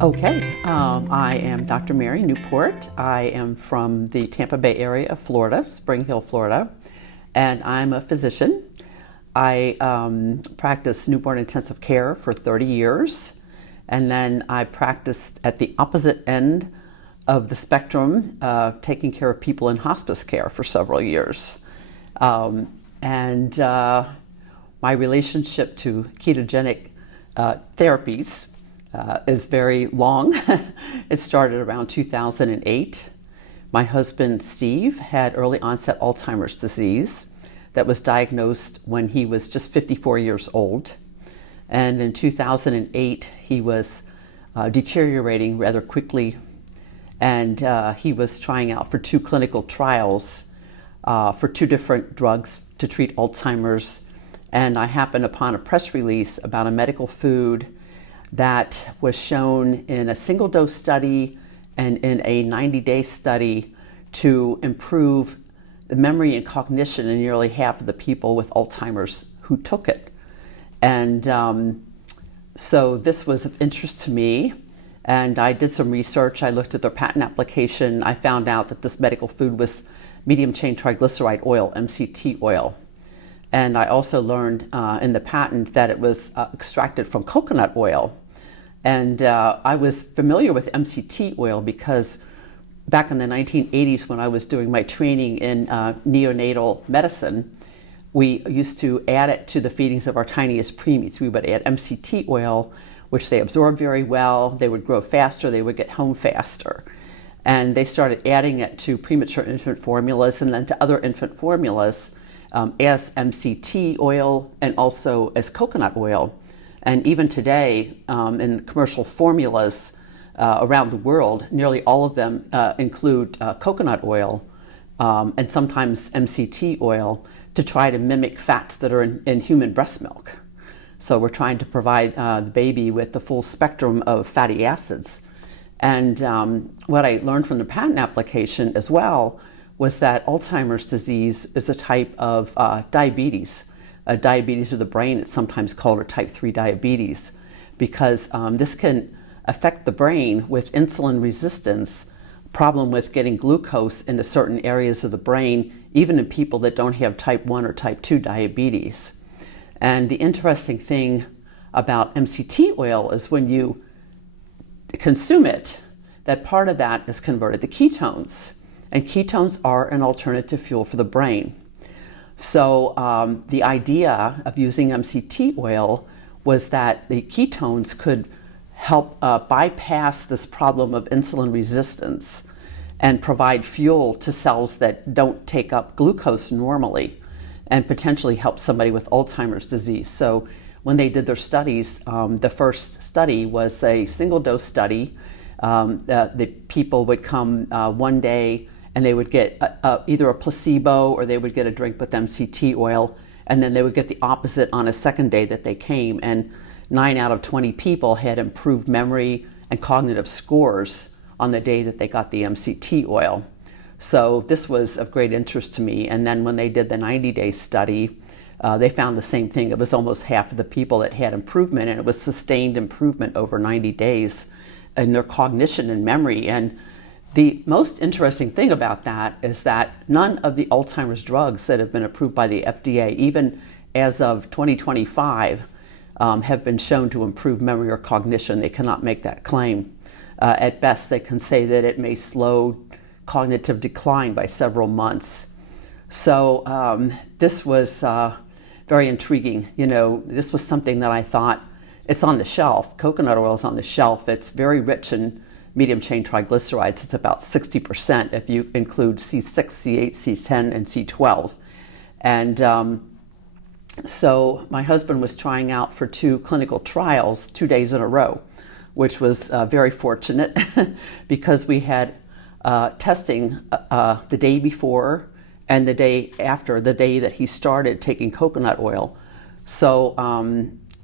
Okay, I am Dr. Mary Newport. I am from the Tampa Bay area of Florida, Spring Hill, Florida, and I'm a physician. I practiced newborn intensive care for 30 years, and then I practiced at the opposite end of the spectrum, taking care of people in hospice care for several years. And my relationship to ketogenic therapies is very long. It started around 2008. My husband, Steve, had early-onset Alzheimer's disease that was diagnosed when he was just 54 years old. And in 2008, he was deteriorating rather quickly, and he was trying out for 2 clinical trials for 2 different drugs to treat Alzheimer's. And I happened upon a press release about a medical food that was shown in a single dose study and in a 90-day study to improve the memory and cognition in nearly half of the people with Alzheimer's who took it. And so this was of interest to me, and I did some research. I looked at their patent application. I found out that this medical food was medium chain triglyceride oil, MCT oil. And I also learned in the patent that it was extracted from coconut oil. And I was familiar with MCT oil because back in the 1980s, when I was doing my training in neonatal medicine, we used to add it to the feedings of our tiniest preemies. We would add MCT oil, which they absorbed very well. They would grow faster. They would get home faster. And they started adding it to premature infant formulas and then to other infant formulas as MCT oil and also as coconut oil. And even today, in commercial formulas around the world, nearly all of them include coconut oil and sometimes MCT oil to try to mimic fats that are in human breast milk. So we're trying to provide the baby with the full spectrum of fatty acids. And what I learned from the patent application as well was that Alzheimer's disease is a type of diabetes, diabetes of the brain. It's sometimes called, or type 3 diabetes, because this can affect the brain with insulin resistance, problem with getting glucose into certain areas of the brain, even in people that don't have type 1 or type 2 diabetes. And the interesting thing about MCT oil is when you consume it, that part of that is converted to ketones. And ketones are an alternative fuel for the brain. So the idea of using MCT oil was that the ketones could help bypass this problem of insulin resistance and provide fuel to cells that don't take up glucose normally and potentially help somebody with Alzheimer's disease. So when they did their studies, the first study was a single dose study. The people would come one day and they would get either a placebo or they would get a drink with MCT oil, and then they would get the opposite on a second day that they came. And 9 out of 20 people had improved memory and cognitive scores on the day that they got the MCT oil. So this was of great interest to me. And then when they did the 90-day study, they found the same thing. It was almost half of the people that had improvement, and it was sustained improvement over 90 days in their cognition and memory. And the most interesting thing about that is that none of the Alzheimer's drugs that have been approved by the FDA, even as of 2025, have been shown to improve memory or cognition. They cannot make that claim. At best, they can say that it may slow cognitive decline by several months. So this was very intriguing. You know, this was something that I thought, it's on the shelf. Coconut oil is on the shelf. It's very rich in medium chain triglycerides. It's about 60% if you include C6, C8, C10, and C12. And so my husband was trying out for 2 clinical trials 2 days in a row, which was very fortunate because we had testing the day before and the day after, the day that he started taking coconut oil. So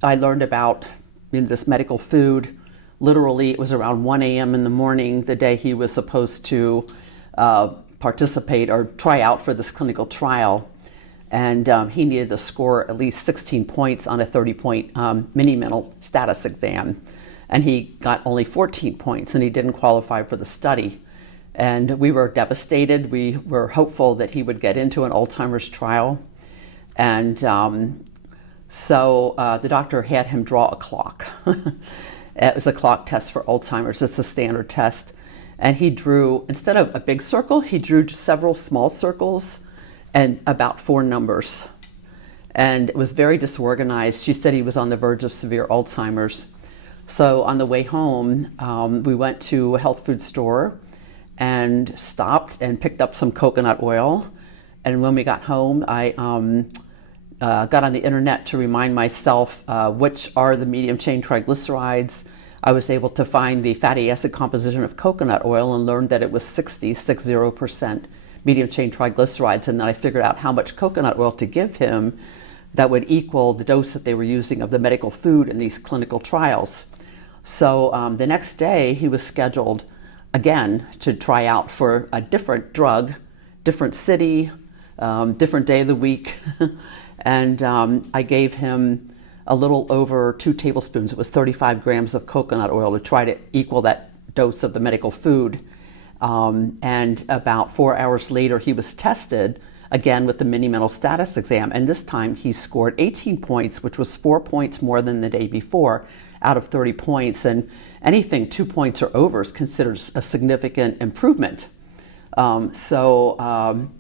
I learned about this medical food. Literally, it was around 1 a.m. in the morning, the day he was supposed to participate or try out for this clinical trial. And he needed to score at least 16 points on a 30-point mini-mental status exam. and he got only 14 points, and he didn't qualify for the study. And we were devastated. We were hopeful that he would get into an Alzheimer's trial. And so the doctor had him draw a clock. It was a clock test for Alzheimer's. It's a standard test. And he drew, instead of a big circle, he drew several small circles and about 4 numbers. And it was very disorganized. She said he was on the verge of severe Alzheimer's. So on the way home, we went to a health food store and stopped and picked up some coconut oil. And when we got home, I got on the internet to remind myself which are the medium chain triglycerides. I was able to find the fatty acid composition of coconut oil and learned that it was 60% medium chain triglycerides. And then I figured out how much coconut oil to give him that would equal the dose that they were using of the medical food in these clinical trials. So the next day he was scheduled again to try out for a different drug, different city, different day of the week. And I gave him a little over 2 tablespoons. It was 35 grams of coconut oil to try to equal that dose of the medical food. And about 4 hours later, he was tested again with the mini mental status exam. And this time he scored 18 points, which was 4 points more than the day before out of 30 points. And anything 2 points or over is considered a significant improvement. So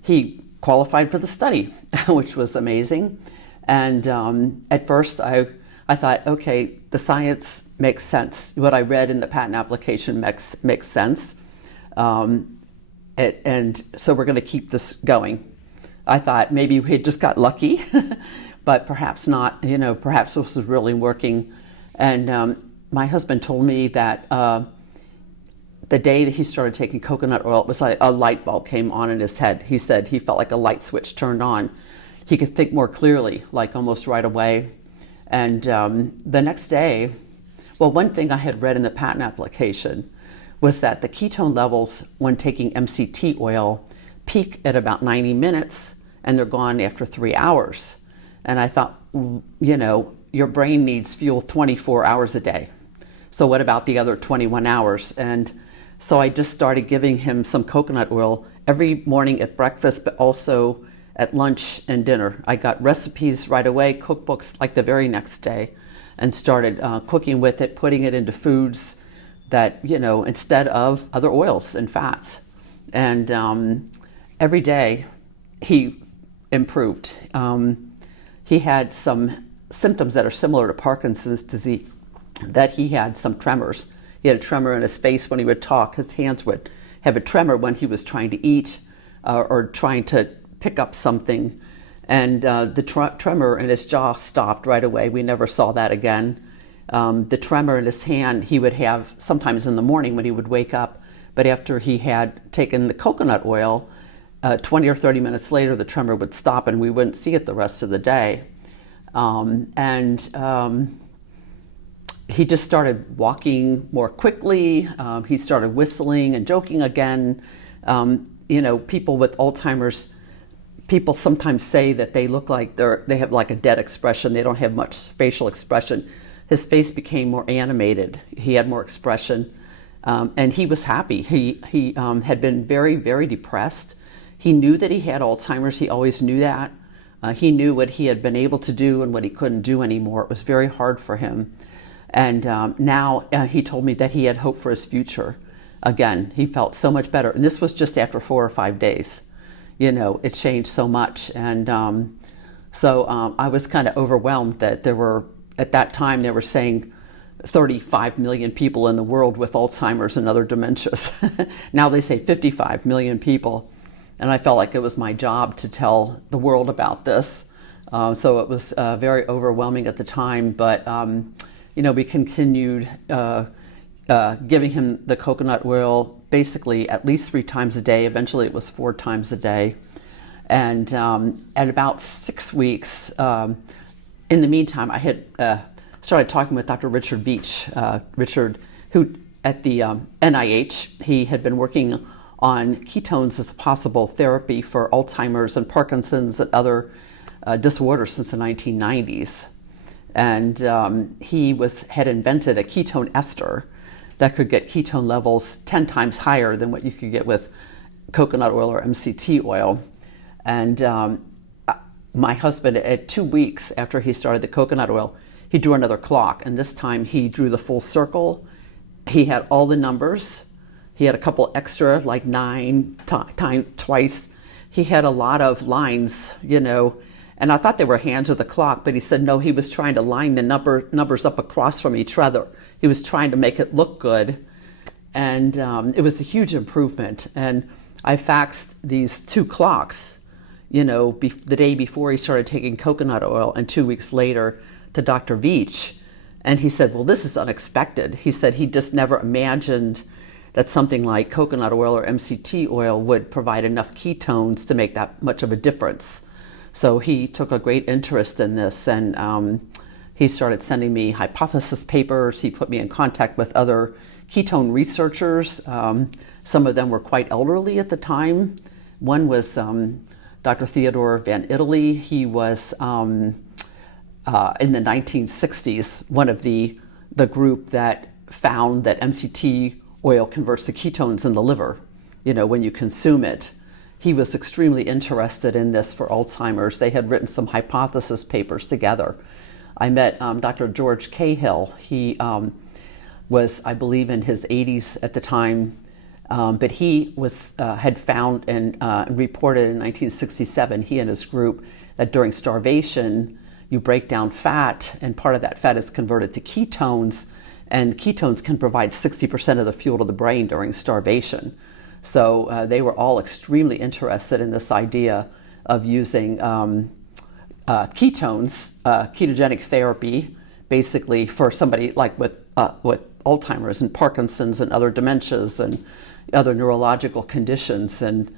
he qualified for the study, which was amazing. And at first I thought, okay, the science makes sense. What I read in the patent application makes sense. And so we're going to keep this going. I thought maybe we had just got lucky, but perhaps not, perhaps this was really working. And my husband told me that the day that he started taking coconut oil, it was like a light bulb came on in his head. He said he felt like a light switch turned on. He could think more clearly, like almost right away. And the next day, well, one thing I had read in the patent application was that the ketone levels when taking MCT oil peak at about 90 minutes and they're gone after 3 hours. And I thought, your brain needs fuel 24 hours a day. So what about the other 21 hours? And so I just started giving him some coconut oil every morning at breakfast, but also at lunch and dinner. I got recipes right away, cookbooks like the very next day, and started cooking with it, putting it into foods that, instead of other oils and fats. And every day he improved. He had some symptoms that are similar to Parkinson's disease, that he had some tremors. He had a tremor in his face when he would talk. His hands would have a tremor when he was trying to eat or trying to pick up something. And the tremor in his jaw stopped right away. We never saw that again. The tremor in his hand he would have sometimes in the morning when he would wake up, but after he had taken the coconut oil, 20 or 30 minutes later the tremor would stop and we wouldn't see it the rest of the day. He just started walking more quickly. He started whistling and joking again. People with Alzheimer's, people sometimes say that they look like they have like a dead expression. They don't have much facial expression. His face became more animated. He had more expression, and he was happy. He had been very, very depressed. He knew that he had Alzheimer's. He always knew that. He knew what he had been able to do and what he couldn't do anymore. It was very hard for him. And now he told me that he had hope for his future. Again, he felt so much better. And this was just after 4 or 5 days. It changed so much. And so I was kind of overwhelmed that at that time, they were saying 35 million people in the world with Alzheimer's and other dementias. Now they say 55 million people. And I felt like it was my job to tell the world about this. So it was very overwhelming at the time. But, we continued giving him the coconut oil basically at least 3 times a day. Eventually it was 4 times a day. And at about 6 weeks, in the meantime, I had started talking with Dr. Richard Veach, who at the NIH, he had been working on ketones as a possible therapy for Alzheimer's and Parkinson's and other disorders since the 1990s. And he had invented a ketone ester that could get ketone levels 10 times higher than what you could get with coconut oil or MCT oil. And my husband, at 2 weeks after he started the coconut oil, he drew another clock, and this time he drew the full circle. He had all the numbers. He had a couple extra, like 9 twice. He had a lot of lines, and I thought they were hands of the clock, but he said no, he was trying to line the numbers up across from each other. He was trying to make it look good, and it was a huge improvement. And I faxed these 2 clocks, the day before he started taking coconut oil, and 2 weeks later to Dr. Veach. And he said, well, this is unexpected. He said he just never imagined that something like coconut oil or MCT oil would provide enough ketones to make that much of a difference. So he took a great interest in this, and he started sending me hypothesis papers. He put me in contact with other ketone researchers. Some of them were quite elderly at the time. One was Dr. Theodore Van Italy. He was in the 1960s, one of the group that found that MCT oil converts to ketones in the liver, when you consume it. He was extremely interested in this for Alzheimer's. They had written some hypothesis papers together. I met Dr. George Cahill. He was, I believe, in his 80s at the time, but he had found and reported in 1967, he and his group, that during starvation, you break down fat, and part of that fat is converted to ketones, and ketones can provide 60% of the fuel to the brain during starvation. So they were all extremely interested in this idea of using ketones, ketogenic therapy, basically for somebody like with Alzheimer's and Parkinson's and other dementias and other neurological conditions. And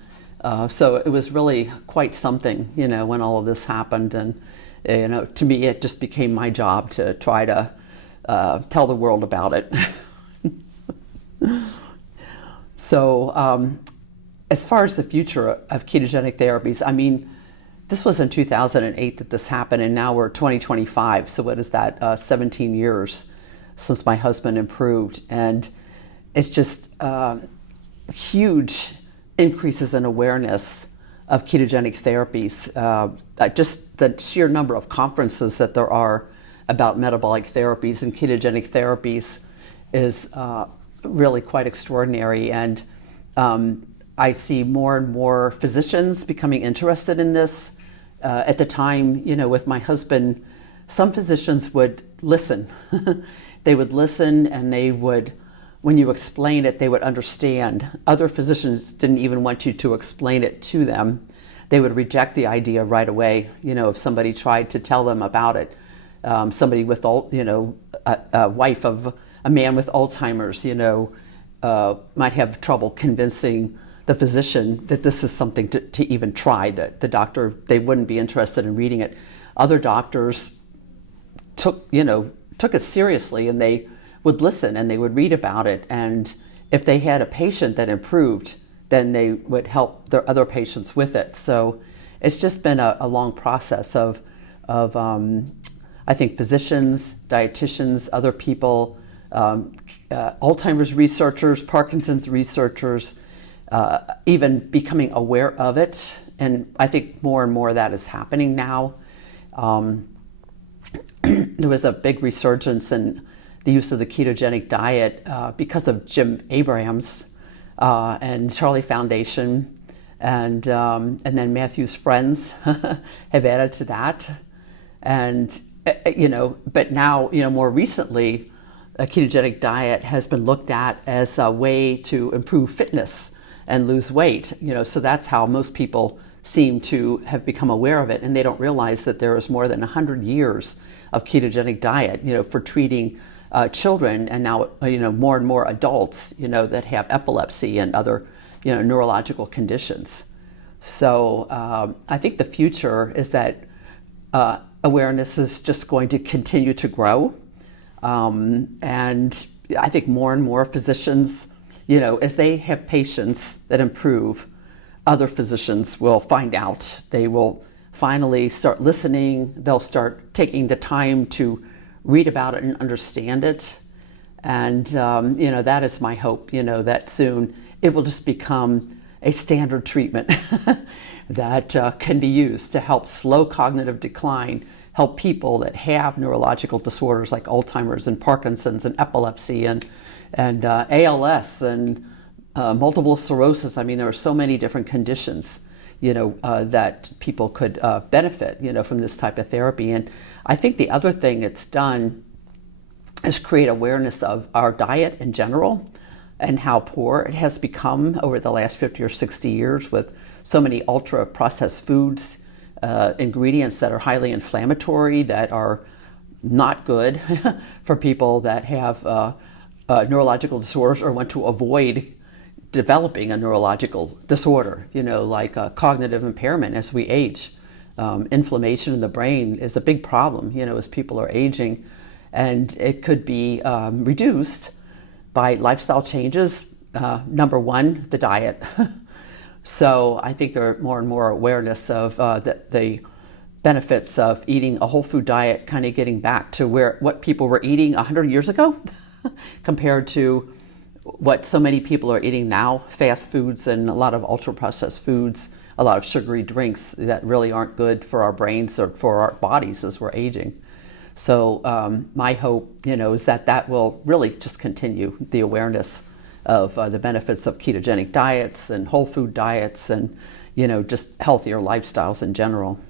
so it was really quite something, when all of this happened. And to me, it just became my job to try to tell the world about it. So as far as the future of ketogenic therapies, this was in 2008 that this happened, and now we're 2025. So what is that, 17 years since my husband improved. And it's just huge increases in awareness of ketogenic therapies. Just the sheer number of conferences that there are about metabolic therapies and ketogenic therapies is really quite extraordinary. And I see more and more physicians becoming interested in this. At the time, with my husband, some physicians would listen. They would listen, and they would, when you explain it, they would understand. Other physicians didn't even want you to explain it to them. They would reject the idea right away, if somebody tried to tell them about it. Somebody with, a wife of a man with Alzheimer's, might have trouble convincing the physician that this is something to even try. That the doctor, they wouldn't be interested in reading it. Other doctors took it seriously, and they would listen and they would read about it. And if they had a patient that improved, then they would help their other patients with it. So it's just been a long process of I think physicians, dietitians, other people, Alzheimer's researchers, Parkinson's researchers, even becoming aware of it. And I think more and more of that is happening now. There was a big resurgence in the use of the ketogenic diet because of Jim Abrahams and Charlie Foundation, and then Matthew's friends have added to that. And but now, more recently, a ketogenic diet has been looked at as a way to improve fitness and lose weight. So that's how most people seem to have become aware of it, and they don't realize that there is more than 100 years of ketogenic diet, for treating children, and now more and more adults, that have epilepsy and other neurological conditions. So I think the future is that awareness is just going to continue to grow, and I think more and more physicians, as they have patients that improve, other physicians will find out. They will finally start listening. They'll start taking the time to read about it and understand it. And, that is my hope, that soon it will just become a standard treatment that can be used to help slow cognitive decline, help people that have neurological disorders like Alzheimer's and Parkinson's and epilepsy and ALS and multiple sclerosis. I mean, there are so many different conditions, that people could benefit, from this type of therapy. And I think the other thing it's done is create awareness of our diet in general and how poor it has become over the last 50 or 60 years with so many ultra processed foods, ingredients that are highly inflammatory, that are not good for people that have neurological disorders or want to avoid developing a neurological disorder, like cognitive impairment as we age. Inflammation in the brain is a big problem, as people are aging, and it could be reduced by lifestyle changes. Number one, the diet. So I think there are more and more awareness of the benefits of eating a whole food diet, kind of getting back to what people were eating 100 years ago compared to what so many people are eating now, fast foods and a lot of ultra-processed foods, a lot of sugary drinks that really aren't good for our brains or for our bodies as we're aging. So my hope, is that will really just continue the awareness of the benefits of ketogenic diets and whole food diets and, just healthier lifestyles in general.